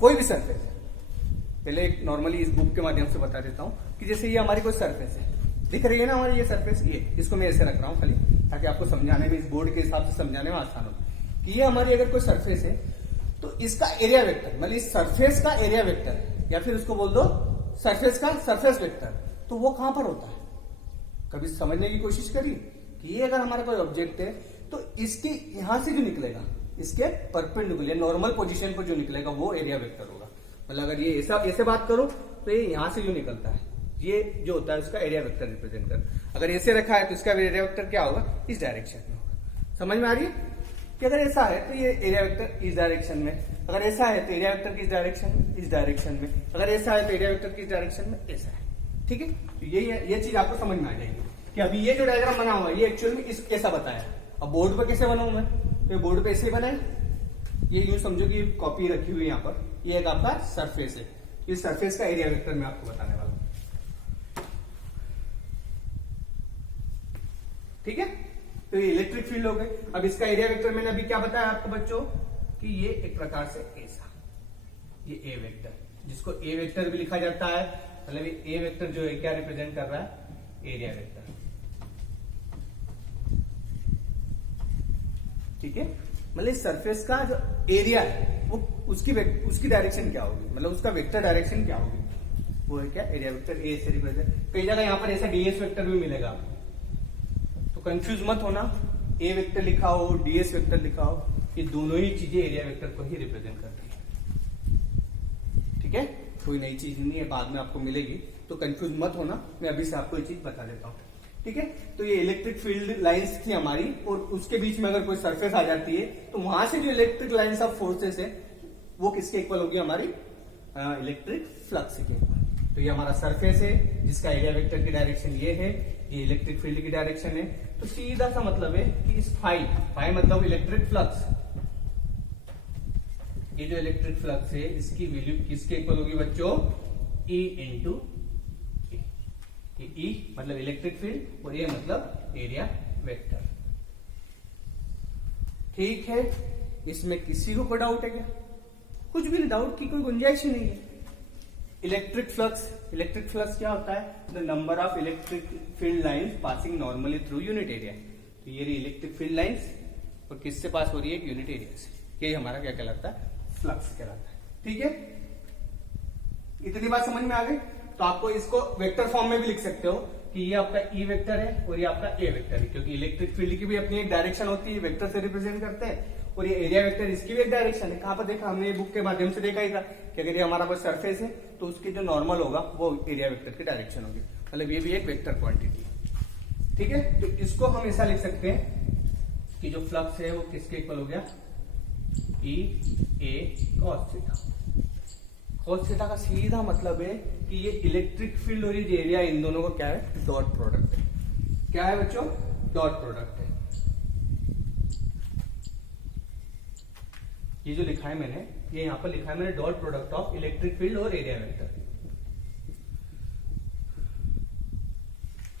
कोई भी सरफेस है। पहले एक नॉर्मली इस बुक के माध्यम से बता देता हूं कि जैसे ये हमारी कोई सरफेस है, दिख रही है ना हमारी ये सरफेस, ये इसको मैं ऐसे रख रहा हूं खाली ताकि आपको समझाने में, इस बोर्ड के हिसाब से समझाने में आसान हो कि ये हमारी अगर कोई सरफेस है तो इसका एरिया वेक्टर, मतलब इस सरफेस का एरिया वेक्टर है, या फिर उसको बोल दो सरफेस का सरफेस वेक्टर, तो वो कहां पर होता है, कभी समझने की कोशिश करिए कि ये अगर हमारा कोई ऑब्जेक्ट है तो इसके यहां से जो निकलेगा इसके परपेंडिकुलर नॉर्मल पोजीशन पर जो निकलेगा वो एरिया वेक्टर होगा। मतलब अगर ये ऐसे बात करो तो ये यहां से जो निकलता है ये जो होता है उसका एरिया वेक्टर रिप्रेजेंट कर। अगर ऐसे रखा है तो इसका एरिया वेक्टर क्या होगा, इस डायरेक्शन में होगा। समझ में आ रही है कि अगर ऐसा है तो ये एरिया वेक्टर इस डायरेक्शन में, अगर ऐसा है तो एरिया वेक्टर किस डायरेक्शन में, इस डायरेक्शन में, अगर ऐसा है तो एरिया वेक्टर किस डायरेक्शन में, ऐसा है। ठीक है, तो ये चीज आपको समझ में आ जाएगी कि अभी ये जो डायग्राम बना हुआ है ये एक्चुअल में ऐसा बताया। अब बोर्ड पर कैसे बनाऊं मैं, तो बोर्ड पे ऐसे ही बनाए, ये यूं समझो कि कॉपी रखी हुई है यहाँ पर, ये एक आपका सरफेस है। इस सरफेस का एरिया वेक्टर मैं आपको बताने वाला हूं। ठीक है, तो ये इलेक्ट्रिक फील्ड हो गए। अब इसका एरिया वेक्टर मैंने अभी क्या बताया आपको बच्चों कि ये एक प्रकार से ऐसा, ये ए वेक्टर, जिसको ए वेक्टर भी लिखा जाता है, मतलब ये ए वेक्टर जो है क्या रिप्रेजेंट कर रहा है, एरिया वेक्टर। ठीक है, मतलब इस सरफेस का जो एरिया है वो उसकी डायरेक्शन क्या होगी, मतलब उसका वेक्टर डायरेक्शन क्या होगी, वो है क्या, एरिया वेक्टर। ए से रिप्रेजेंट, कई जगह यहां पर ऐसा डीएस वेक्टर भी मिलेगा आपको, तो कंफ्यूज मत होना, ए वेक्टर लिखा हो डीएस वेक्टर लिखा हो, ये दोनों ही चीजें एरिया वेक्टर को ही रिप्रेजेंट करती है। ठीक है, कोई नई चीज नहीं है, बाद में आपको मिलेगी, तो कंफ्यूज मत होना, मैं अभी से आपको ये चीज बता देता हूं। ठीक है, तो ये इलेक्ट्रिक फील्ड लाइंस थी हमारी, और उसके बीच में अगर कोई सरफेस आ जाती है तो वहां से जो इलेक्ट्रिक लाइंस ऑफ फोर्सेस है वो किसके इक्वल होगी, हमारी इलेक्ट्रिक फ्लक्स के इक्वल। तो ये हमारा सरफेस है जिसका एरिया वेक्टर की डायरेक्शन ये है, ये इलेक्ट्रिक फील्ड की डायरेक्शन है। तो सीधा सा मतलब है कि इस फाई मतलब इलेक्ट्रिक फ्लक्स, ये जो इलेक्ट्रिक फ्लक्स है इसकी वैल्यू किसके इक्वल होगी बच्चों, E इंटू ई, मतलब इलेक्ट्रिक फील्ड, और ये मतलब एरिया वेक्टर। ठीक है, इसमें किसी को कोई डाउट है क्या, कुछ भी डाउट की कोई गुंजाइश ही नहीं है। इलेक्ट्रिक फ्लक्स क्या होता है, the number of electric field lines passing normally through unit area. तो ये इलेक्ट्रिक फील्ड लाइंस और किससे पास हो रही है, यूनिट एरिया से, यही हमारा क्या कहलाता है, फ्लक्स कहलाता है। ठीक है, इतनी बात समझ में आ गई। तो आपको इसको वेक्टर फॉर्म में भी लिख सकते हो कि ये आपका ई वेक्टर है और ये आपका ए वेक्टर है, क्योंकि इलेक्ट्रिक फील्ड की भी अपनी एक डायरेक्शन होती है, वेक्टर से रिप्रेजेंट करते हैं, और ये एरिया वेक्टर इसकी भी एक डायरेक्शन है। कहां पर देखा हमने, बुक के माध्यम से देखा ही था कि अगर ये हमारा कोई सरफेस है तो उसकी जो नॉर्मल होगा वो एरिया वेक्टर की डायरेक्शन होगी, मतलब ये भी एक वेक्टर क्वांटिटी है। ठीक है, तो इसको हम ऐसा लिख सकते हैं कि जो फ्लक्स है वो किसके इक्वल हो गया, ई ए कॉस थीटा। कॉस थीटा का सीधा मतलब है कि ये इलेक्ट्रिक फील्ड और ये एरिया, इन दोनों का क्या है, डॉट प्रोडक्ट है। क्या है बच्चों, डॉट प्रोडक्ट है। ये जो लिखा है मैंने, ये यहां पर लिखा है मैंने dot product of electric field और एरिया वेक्टर।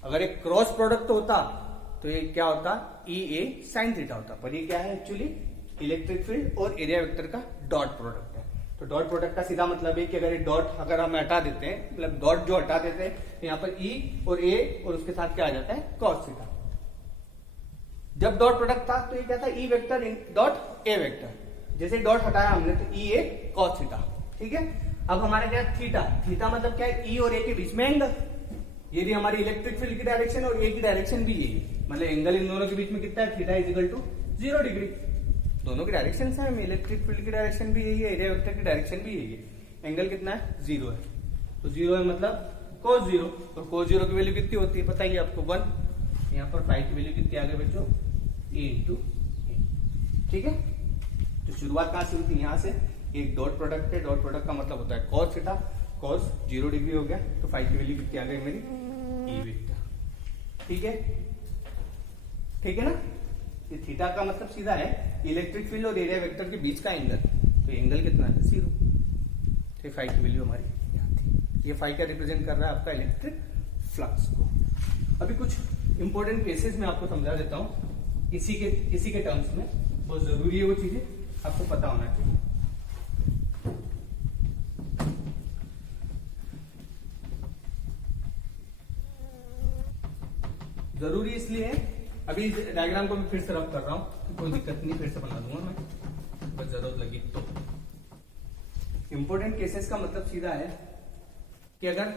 अगर एक क्रॉस प्रोडक्ट होता तो ये क्या होता, ई ए साइन थीटा होता, पर ये क्या है एक्चुअली इलेक्ट्रिक फील्ड और एरिया वेक्टर का डॉट प्रोडक्ट है। तो डॉट प्रोडक्ट का सीधा मतलब है कि अगर ये डॉट अगर हम हटा देते हैं, मतलब डॉट जो हटा देते हैं, तो यहाँ पर ई और ए और उसके साथ क्या आ जाता है, कॉस थीटा। जब डॉट प्रोडक्ट था तो ये क्या था, E vector dot A vector. जैसे डॉट हटाया हमने तो ई ए कॉस थीटा। ठीक है, अब हमारे क्या थीटा, थीटा मतलब क्या है, ई और ए के बीच में एंगल। ये भी हमारी इलेक्ट्रिक फील्ड की डायरेक्शन और ए की डायरेक्शन भी यही, मतलब एंगल इन दोनों के बीच में कितना है, theta is equal to 0 degree. दोनों की डायरेक्शन सेम है, इलेक्ट्रिक फील्ड की डायरेक्शन भी यही है, एरिया वेक्टर की डायरेक्शन भी यही है। एंगल कितना है, 0 है, तो 0 है मतलब cos 0, तो cos 0 की वैल्यू कितनी होती है पता ही आपको, 1। यहाँ पर फाई की वैल्यू कितनी आ गई बच्चों, ए इंटू ए। ठीक है, तो शुरुआत कहां से हुई थी, यहां से। एक डॉट प्रोडक्ट है, डॉट प्रोडक्ट का मतलब होता है cos थीटा, cos 0 डिग्री हो गया, तो फाई की वैल्यू कितनी आ गई मेरी, ई वेक्टर। ठीक है, ठीक है ना। ये थीटा का मतलब सीधा है इलेक्ट्रिक फील्ड और एरिया वेक्टर के बीच का एंगल, तो एंगल कितना है, 0। तो फाई की वैल्यू हमारी यहाँ थी। ये फाई का रिप्रेजेंट कर रहा है आपका इलेक्ट्रिक फ्लक्स को। अभी कुछ इंपॉर्टेंट केसेस में आपको समझा देता हूं, इसी के टर्म्स में, बहुत जरूरी है वो चीजें आपको पता होना चाहिए। जरूरी इसलिए है, अभी डायग्राम को मैं फिर से रब कर रहा हूं, कोई दिक्कत नहीं, फिर से बना दूंगा मैं, बस जरूरत लगी तो। इंपॉर्टेंट केसेस का मतलब सीधा है कि अगर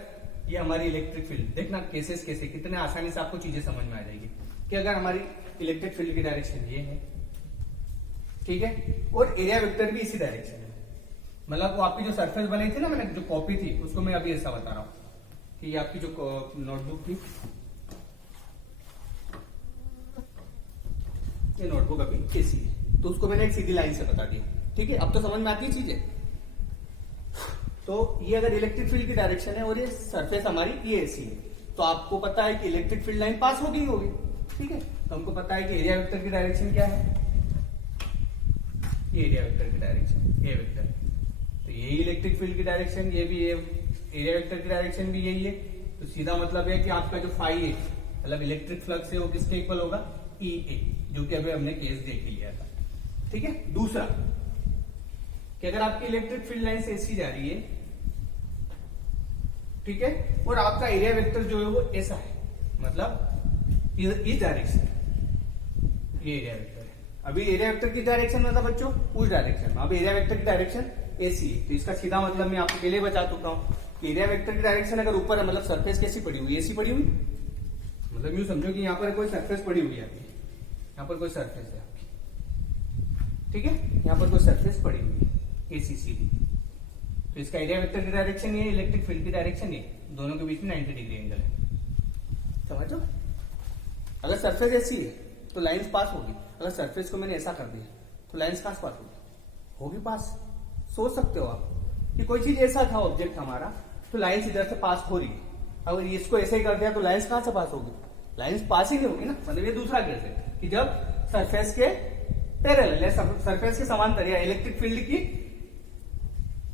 ये हमारी इलेक्ट्रिक फील्ड, देखना केसेस कैसे, कितने आसानी से आपको चीजें समझ में आ जाएगी कि अगर हमारी इलेक्ट्रिक फील्ड की डायरेक्शन ये है, ठीक है, और एरिया वेक्टर भी इसी डायरेक्शन है, मतलब वो आपकी जो सरफेस बनी थी ना, मैंने जो कॉपी थी उसको मैं अभी ऐसा बता रहा हूं कि ये आपकी जो नोटबुक थी, ये नोटबुक अभी ऐसी है, तो उसको मैंने एक सीधी लाइन से बता दिया। ठीक है, अब तो समझ में आती है चीजें। तो ये अगर इलेक्ट्रिक फील्ड की डायरेक्शन है और ये सरफेस हमारी ये ऐसी है, तो आपको पता है कि इलेक्ट्रिक फील्ड लाइन पास होगी होगी। ठीक है, तो हमको पता है कि एरिया वेक्टर की डायरेक्शन क्या है, ये एरिया वेक्टर की डायरेक्शन, ये वेक्टर, तो यही इलेक्ट्रिक फील्ड की डायरेक्शन, ये भी एरिया वेक्टर की डायरेक्शन भी यही है। तो सीधा मतलब है कि आपका जो फाई है मतलब इलेक्ट्रिक फ्लक्स है वो किसके इक्वल होगा, ई ए, जो कि अभी हमने केस देख लिया था। ठीक है। दूसरा कि अगर आपकी इलेक्ट्रिक फील्ड लाइन ऐसी जा रही है, ठीक है, और आपका एरिया वेक्टर जो है वो ऐसा है, मतलब इस डायरेक्शन, ये एरिया वेक्टर है। अभी एरिया वेक्टर की डायरेक्शन में था बच्चों उस डायरेक्शन में, अब एरिया वेक्टर की डायरेक्शन ऐसी है। तो इसका सीधा मतलब मैं आपको पहले बता चुका हूं कि एरिया वेक्टर की डायरेक्शन अगर ऊपर है मतलब सरफेस कैसी पड़ी हुई, ऐसी पड़ी हुई, मतलब यूं समझो कि यहाँ पर कोई सरफेस पड़ी हुई है आपकी, यहाँ पर कोई सरफेस है आपकी, ठीक है, यहाँ पर कोई सरफेस पड़ी हुई है ऐसी सीधी। तो इसका एरिया वेक्टर की डायरेक्शन ये, इलेक्ट्रिक फील्ड की डायरेक्शन ये, दोनों के बीच में 90 डिग्री एंगल है। समझो, अगर सरफेस ऐसी है तो लाइंस पास होगी, अगर सरफेस को मैंने ऐसा कर दिया तो लाइंस कहां से पास होगी पास। सोच सकते हो आप कि कोई चीज ऐसा था ऑब्जेक्ट हमारा, तो लाइंस इधर से पास हो रही है, अगर इसको ऐसे ही कर दिया तो लाइंस कहां से पास होगी, लाइंस पास ही नहीं होगी ना। मतलब ये दूसरा केस है कि जब सरफेस के पैरेलल, सरफेस के समांतर या इलेक्ट्रिक फील्ड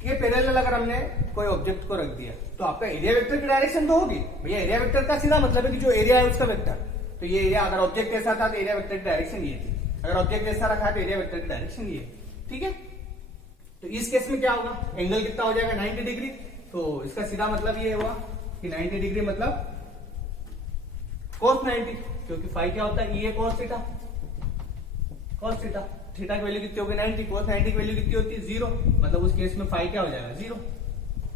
के पैरेलल अगर हमने कोई ऑब्जेक्ट को रख दिया तो आपका एरिया वेक्टर की डायरेक्शन तो होगी भैया। एरिया वेक्टर का सीधा मतलब है कि जो एरिया है उसका वेक्टर, तो ये एरिया अगर ऑब्जेक्ट ऐसा था तो एरिया वेक्टर की डायरेक्शन ये थी, अगर ऑब्जेक्ट ऐसा रखा है तो एरिया वेक्टर की डायरेक्शन ये। ठीक है। तो इस केस में क्या होगा, एंगल कितना हो जाएगा 90 डिग्री। तो इसका सीधा मतलब ये हुआ कि 90 डिग्री मतलब cos 90, क्योंकि फाई क्या होता है, ये cos theta, cos theta, theta की वैल्यू कितनी होगी 90, cos 90 की वैल्यू कितनी होती है 0, मतलब उस केस में फाई क्या हो जाएगा 0।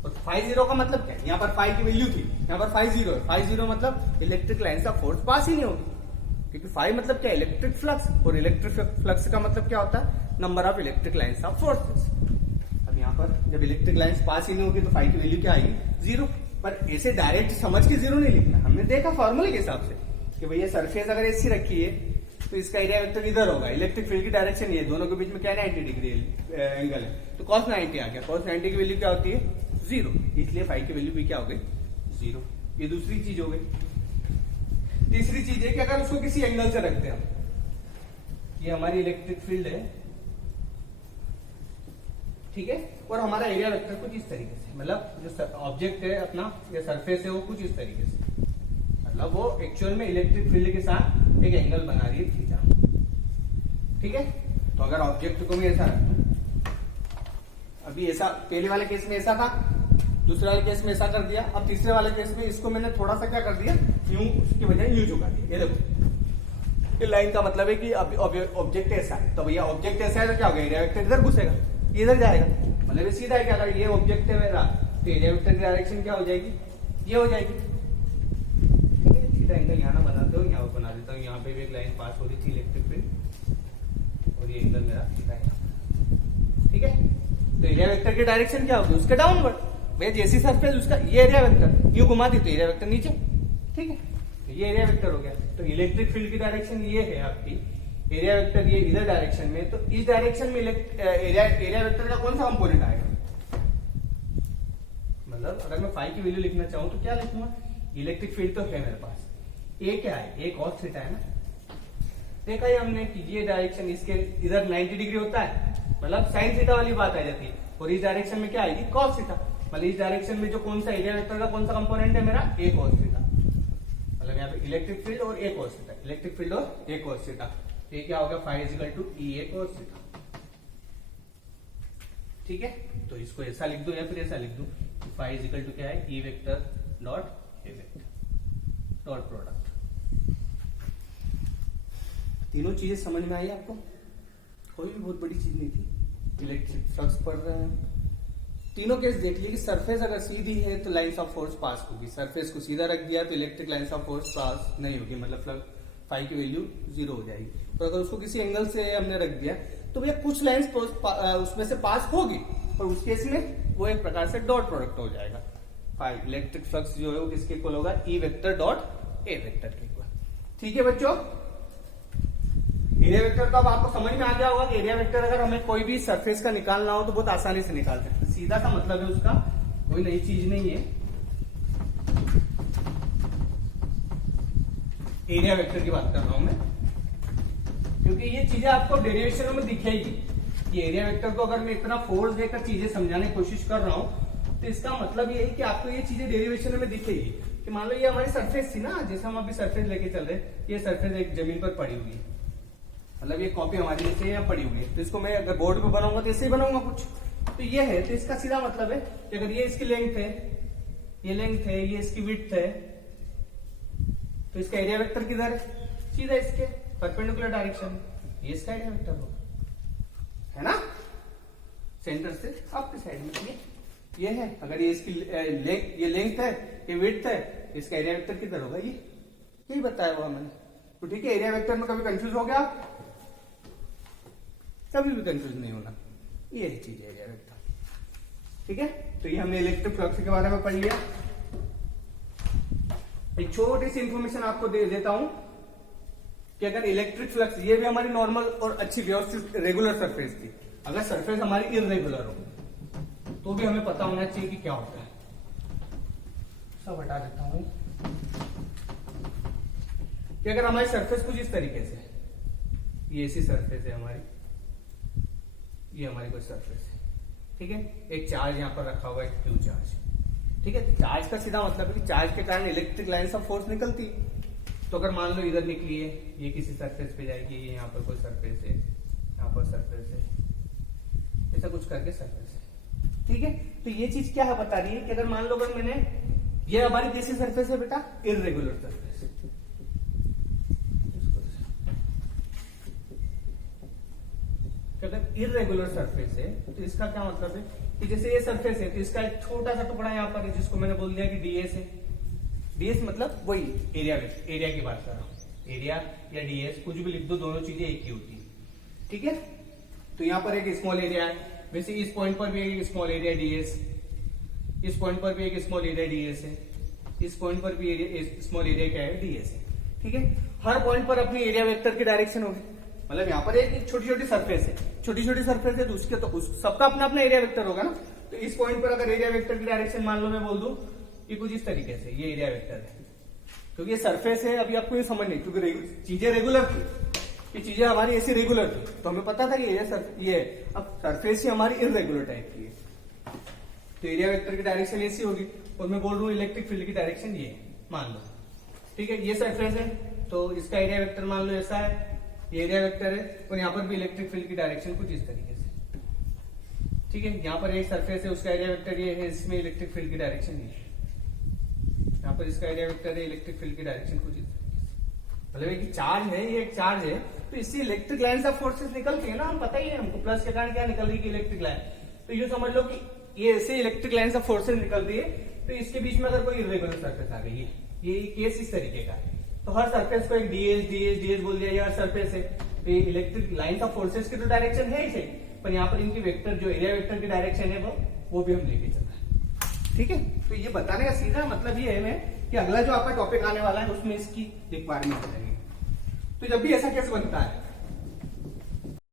और फाई 0 का मतलब क्या है, यहाँ पर फाई की वैल्यू थी, यहाँ पर फाई 0 है, फाई 0 मतलब इलेक्ट्रिक लाइन का फोर्स पास ही नहीं होगी, क्योंकि फाई मतलब क्या, इलेक्ट्रिक फ्लक्स, और इलेक्ट्रिक फ्लक्स का मतलब क्या होता है, number of electric lines of forces. अब यहाँ पर जब इलेक्ट्रिक लाइंस पास ही नहीं होगी तो फाई की वैल्यू क्या आएगी 0। पर ऐसे डायरेक्ट समझ के 0 नहीं लिखना, हमने देखा फॉर्मूले के हिसाब से कि भैया सरफेस अगर ऐसी रखी है तो इसका एरिया वेक्टर इधर होगा, इलेक्ट्रिक फील्ड की डायरेक्शन ये, दोनों के बीच में क्या है 90 डिग्री एंगल है, तो cos 90 आ गया, cos 90 की वैल्यू क्या होती है 0, इसलिए फाई की वैल्यू भी क्या हो गई 0। ये दूसरी चीज हो गई। तीसरी चीज है कि अगर उसको किसी एंगल से रखते हैं, ये हमारी इलेक्ट्रिक फील्ड है, ठीक है, और हमारा एरिया वेक्टर कुछ इस तरीके से, मतलब जो ऑब्जेक्ट है अपना या सरफेस है वो कुछ इस तरीके से, मतलब वो एक्चुअल में इलेक्ट्रिक फील्ड के साथ एक एंगल बना रही है थीटा। ठीक है। तो अगर ऑब्जेक्ट को मैं ऐसा रखता हूं, अभी ऐसा पहले वाले केस में ऐसा था, दूसरे वाले केस में ऐसा कर दिया, अब तीसरे वाले केस में इसको मैंने थोड़ा सा क्या कर दिया, यूं, उसकी बजाय यूं झुका दिया। ये देखो, ये लाइन का मतलब है कि अब ऑब्जेक्ट ऐसा है, तो भैया ऑब्जेक्ट ऐसा है तो क्या हो गया, एरिया वेक्टर इधर घुसेगा, इधर जाएगा, मतलब ये सीधा है कि अगर ये ऑब्जेक्ट है मेरा तो एरिया वेक्टर की डायरेक्शन क्या हो जाएगी, ये हो जाएगी। ठीक है। सीधा एंगल यहाँ ना बनाते हो, यहाँ बना देता हूँ, यहाँ पे भी एक लाइन पास हो रही थी इलेक्ट्रिक फील्ड, और ये एंगल मेरा सीधा है। ठीक है। तो एरिया वेक्टर की डायरेक्शन क्या होगी, उसके डाउनवर्ड, भैया जैसी सरफेस उसका ये एरिया वेक्टर, यूं घुमा दी तो एरिया वेक्टर नीचे। ठीक है। तो ये एरिया वेक्टर हो गया। तो इलेक्ट्रिक फील्ड की डायरेक्शन ये है आपकी, एरिया वेक्टर ये इधर डायरेक्शन में, तो इस डायरेक्शन में एरिया वेक्टर का कौन सा कंपोनेंट आएगा, मतलब अगर मैं फाई की वैल्यू लिखना चाहूं तो क्या लिखूंगा, इलेक्ट्रिक फील्ड तो है मेरे पास, ए क्या है, ए cos थीटा है ना, देखा ही हमने कि ये डायरेक्शन इसके इधर 90 डिग्री होता है, मतलब साइन थीटा वाली बात आ जाती है, और इस डायरेक्शन में क्या आएगी cos थीटा, मतलब इस डायरेक्शन में जो कौन सा एरिया वेक्टर का कौन सा कंपोनेंट है मेरा, ए cos थीटा, मतलब यहाँ पे इलेक्ट्रिक फील्ड और A cos theta, electric field और ए cos थीटा, ये क्या होगा phi is equal to E A cos theta. ठीक है। तो इसको ऐसा लिख दो या फिर ऐसा लिख दो, फाई इजिकल टू क्या है, E vector dot A vector dot product. तीनों चीजें समझ में आई आपको, कोई भी बहुत बड़ी चीज नहीं थी, इलेक्ट्रिक फ्लक्स पढ़ रहे हैं। तीनों केस देख लिए कि सरफेस अगर सीधी है तो लाइंस ऑफ फोर्स पास होगी, सरफेस को सीधा रख दिया तो electric lines of force pass नहीं होगी, मतलब फाई की वैल्यू 0 हो जाएगी। और अगर उसको किसी एंगल से हमने रख दिया तो भैया कुछ लाइंस उसमें से पास होगी, और उस केस में वो एक प्रकार से डॉट प्रोडक्ट हो जाएगा। फाई इलेक्ट्रिक फ्लक्स जो है वो किसके इक्वल होगा, E vector dot A vector के इक्वल। ठीक है बच्चों, एरिया वेक्टर तो अब आपको समझ में आ गया होगा कि एरिया वेक्टर अगर हमें कोई भी सरफेस का निकालना हो तो बहुत आसानी से निकालते हैं, सीधा सा मतलब है उसका, कोई नई चीज नहीं है। एरिया वेक्टर की बात कर रहा हूं मैं, क्योंकि ये चीजें आपको डेरिवेशनों में दिखेगी, ये एरिया वेक्टर को अगर मैं इतना फोर्स देकर चीजें समझाने की कोशिश कर रहा हूं तो इसका मतलब ये है कि आपको ये चीजें डेरिवेशन में दिखेगी कि मान लो ये हमारी सरफेस थी ना, जैसे हम अभी सरफेस लेके चल रहे, ये सरफेस एक जमीन पर पड़ी हुई है, मतलब ये कॉपी हमारी जैसे यहाँ पड़ी हुई है, तो इसको मैं अगर बोर्ड पे बनाऊंगा तो ऐसे ही बनाऊंगा कुछ, तो ये है, तो इसका सीधा मतलब है कि अगर ये इसकी लेंथ है, ये लेंथ है, ये इसकी विड्थ है, तो इसका एरिया वेक्टर किधर है, सीधा इसके परपेंडिकुलर डायरेक्शन, ये इसका एरिया वेक्टर होगा, है ना, सेंटर से आपके साइड में ये है। अगर ये इसकी ये लेंथ है, ये विड्थ है, इसका एरिया वेक्टर किधर होगा, ये यही बताया हुआ मैंने। तो ठीक है, एरिया वेक्टर में कभी कंफ्यूज हो गया, कभी भी कंफ्यूज नहीं होना, ये चीज है एरिया वेक्टर। ठीक है, तो ये हमने इलेक्ट्रिक फ्लक्स के बारे में पढ़ लिया। एक छोटी सी इंफॉर्मेशन आपको दे देता हूं कि अगर इलेक्ट्रिक फ्लक्स, ये भी हमारी नॉर्मल और अच्छी व्यवस्थित रेगुलर सरफेस थी, अगर सरफेस हमारी इरेगुलर हो तो भी हमें पता होना चाहिए कि क्या होता है। सब हटा देता हूं कि अगर हमारी सरफेस कुछ इस तरीके से, ये ऐसी सरफेस है हमारी, ये हमारी कोई सरफेस है, ठीक है, एक चार्ज यहां पर रखा हुआ है, क्यू चार्ज, ठीक है, चार्ज का सीधा मतलब है कि चार्ज के कारण इलेक्ट्रिक लाइन्स ऑफ फोर्स निकलती है। तो अगर मान लो इधर निकली है, ये किसी सरफेस पे जाएगी, ये यहाँ पर कोई सरफेस है, यहाँ पर सरफेस है, ऐसा कुछ करके सरफेस है, ठीक है। तो ये चीज क्या है बता रही है कि अगर मान लो अगर मैंने, ये हमारी कैसी सरफेस है बेटा, इरेगुलर सरफेस, अगर इरेगुलर सरफेस है तो इसका क्या मतलब है कि जैसे ये सरफेस है तो इसका एक छोटा सा टुकड़ा यहाँ पर है जिसको मैंने बोल दिया कि डीएस है। डीएस मतलब वही एरिया, एरिया की बात कर रहा हूं, एरिया या डीएस कुछ भी लिख दो, दोनों चीजें एक ही होती है, ठीक है। तो यहाँ पर एक स्मॉल एरिया है, वैसे इस पॉइंट पर भी एक स्मॉल एरिया डीएस, इस पॉइंट पर भी एक स्मॉल एरिया डीएस है, इस पॉइंट पर भी स्मॉल एरिया क्या है, डीएस है, ठीक है। हर पॉइंट पर अपनी एरिया वेक्टर की डायरेक्शन होगी, मतलब यहाँ पर एक छोटी छोटी सरफेस है, छोटी छोटी सरफेस है तो उसके तो सबका अपना अपना एरिया वेक्टर होगा ना। तो इस पॉइंट पर अगर एरिया वेक्टर की डायरेक्शन मान लो मैं बोल दूं कि कुछ इस तरीके से, ये एरिया वेक्टर है, क्योंकि ये सरफेस है, अभी आपको ये समझ नहीं, क्योंकि चीजें रेगुलर थी, ये चीजें हमारी ऐसी रेगुलर थी तो हमें पता था कि ये अब सरफेस ही हमारी इरेगुलर टाइप की है, तो एरिया वेक्टर की डायरेक्शन ऐसी होगी। और मैं बोल रहा हूँ इलेक्ट्रिक फील्ड की डायरेक्शन ये मान लो, ठीक है, ये सरफेस है तो इसका एरिया वेक्टर मान लो ऐसा है, ये एरिया वेक्टर है, और यहाँ पर भी इलेक्ट्रिक फील्ड की डायरेक्शन कुछ इस तरीके से, ठीक है। यहाँ पर एक सरफेस है, उसका एरिया वेक्टर ये है, इसमें इलेक्ट्रिक फील्ड की डायरेक्शन ये है, यहाँ पर इसका एरिया वेक्टर है, इलेक्ट्रिक फील्ड की डायरेक्शन कुछ इस तरीके से, मतलब एक चार्ज है, ये एक चार्ज है, तो इससे इलेक्ट्रिक लाइन्स ऑफ फोर्सेस निकलती है ना, हम पता ही है हमको, प्लस के कारण क्या निकल रही है इलेक्ट्रिक लाइन, तो ये समझ लो कि ये ऐसे इलेक्ट्रिक लाइन्स ऑफ फोर्सेस निकलती है, तो इसके बीच में अगर कोई इरेगुलर सरफेस आ गई है, ये केस इस तरीके का है, तो हर सरफेस को एक डीएस डीएस डीएस बोल दिया, ये हर सरफेस है, तो ये इलेक्ट्रिक लाइन्स ऑफ फोर्सेस की तो डायरेक्शन है ही, पर यहाँ पर इनकी वेक्टर जो एरिया वेक्टर की डायरेक्शन है वो भी हम लेके चल रहे हैं, ठीक है। तो ये बताने का सीधा मतलब ये है कि अगला जो आपका टॉपिक आने वाला है उसमें इसकी रिक्वायरमेंट रहेगी। तो जब भी ऐसा केस बनता है